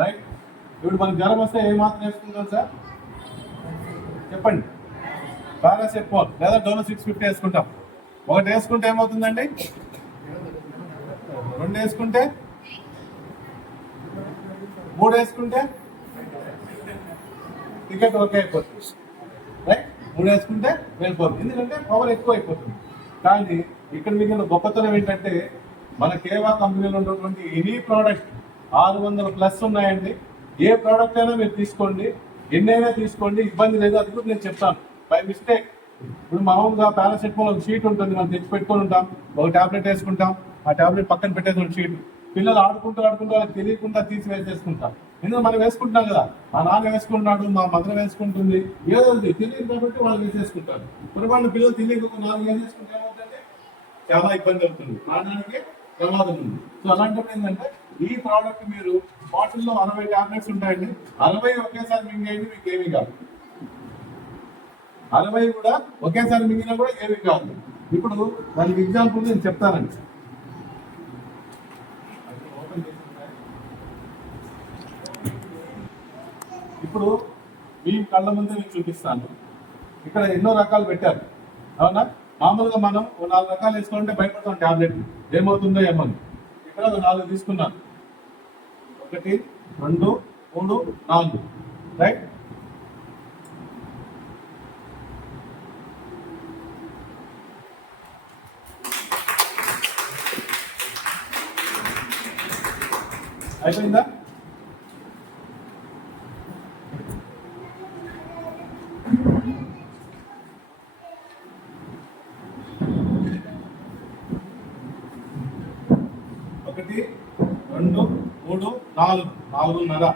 Right. ఇప్పుడు మనకు జ్వరం వస్తే ఏ మాత్రం వేసుకుంటాం సార్ చెప్పండి? పారాసెటమాల్ లేదా డోలో 650 వేసుకుంటాం. ఒకటి వేసుకుంటే ఏమవుతుందండి? 2 వేసుకుంటే, 3 వేసుకుంటే టికెట్ ఓకే అయిపోతుంది. రైట్. 3 వేసుకుంటే వెళ్ళిపోతుంది, ఎందుకంటే పవర్ ఎక్కువ అయిపోతుంది. కానీ ఇక్కడ మిగిలిన గొప్పతనం ఏంటంటే మన కేవా కంపెనీలో ఉన్నటువంటి ఎనీ ప్రోడక్ట్ 600+ ఉన్నాయండి. ఏ ప్రోడక్ట్ అయినా మీరు తీసుకోండి, ఎన్నైనా తీసుకోండి, ఇబ్బంది లేదు. అది కూడా నేను చెప్తాను. బై మిస్టేక్ ఇప్పుడు మామూలుగా పారాసెటమాల్ ఒక షీట్ ఉంటుంది, మనం తెచ్చి పెట్టుకొని ఉంటాం, ఒక టాబ్లెట్ వేసుకుంటాం, ఆ టాబ్లెట్ పక్కన పెట్టేది ఒక షీట్. పిల్లలు ఆడుకుంటూ వాళ్ళకి తెలియకుండా తీసి వేసేసుకుంటాం. ఎందుకంటే మనం వేసుకుంటాం కదా, మా నాన్న వేసుకుంటున్నాడు, మా మదర్ వేసుకుంటుంది, ఏదో తెలియదు కాబట్టి వాళ్ళు వేసేసుకుంటారు. పొరపాటు పిల్లలు తెలియక 4 వేసేసుకుంటే ఏమవుతుంది? చాలా ఇబ్బంది అవుతుంది, ప్రాణానికి ప్రమాదం ఉంది. సో అలాంటప్పుడు ఏంటంటే ఈ ప్రోడక్ట్ మీరు బాటిల్లో 60 టాబ్లెట్స్ ఉంటాయండి, 60 ఒకేసారి మింగేయండి, మీకు ఏమీ కాదు. 60 కూడా ఒకేసారి మింగినా కూడా ఏమీ కాదు. ఇప్పుడు దానికి ఎగ్జాంపుల్ నేను చెప్తానండి. ఇప్పుడు మీ కళ్ళ ముందే నేను చూపిస్తాను. ఇక్కడ ఎన్నో రకాలు పెట్టారు, అవునా? మామూలుగా మనం 4 రకాలు వేసుకుంటే భయపడతాం టాబ్లెట్ ఏమవుతుందో ఏమని. ఇక్కడ 4 తీసుకున్నాను, 1, 2, 3, 4. రైట్. అయిపోయిందా? ఒకటి, 2, 3, 4, 4.5.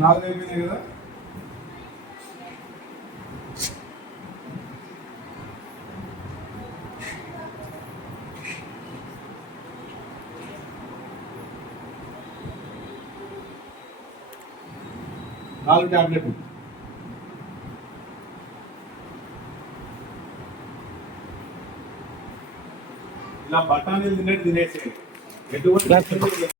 నాలుగు అయిపోయినాయి కదా. నాలుగు టాబ్లెట్లు ఇలా బఠానీలు తినేసేయండి. ఎటువంటి